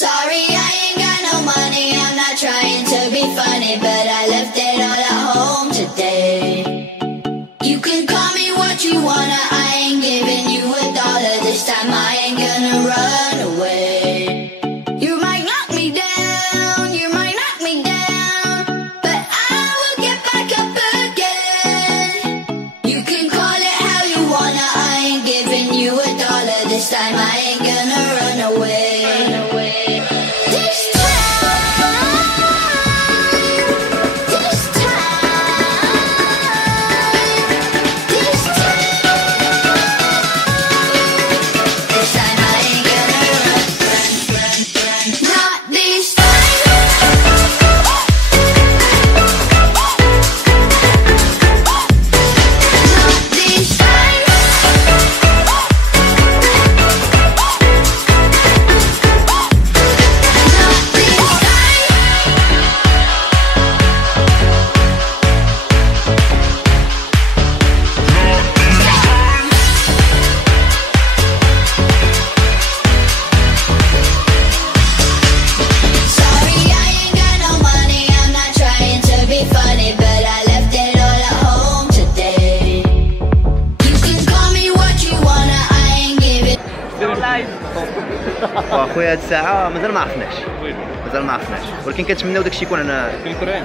Sorry, I ain't got no money, I'm not trying to be funny, but I left it all at home today. You can call me what you wanna, I ain't giving you $1 this time, I ain't gonna run away. You might knock me down, you might knock me down, but I will get back up again. You can call it how you wanna, I ain't giving you $1 this time, I ain't gonna run away. واخويا هاد الساعة مازال ما عرفناش ولكن كنتمناو داكشي يكون هنا فين كورين.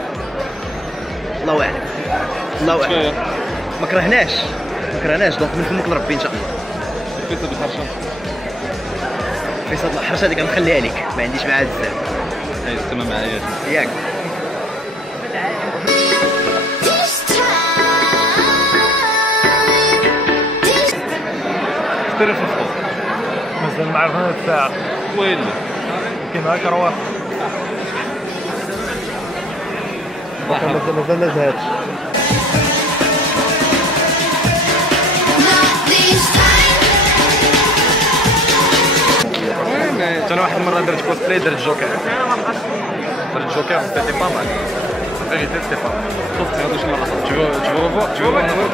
الله اعلم ما كرهناش دونك من فمك لربي ان شاء الله. فيصل الحرشة الحرشة هذيك غنخليها لك ما عنديش معاها بزاف. اي تما معايا ياك اشتري في الفوق مازال ما عرفنا هاد الساعة وين كاين هاك رواح مازال ما زهادش. انا واحد المره درت كوسبلاي درت جوكر سيتي با مال فيغيتي سيتي با شوف هادو شي مره tu veux revoir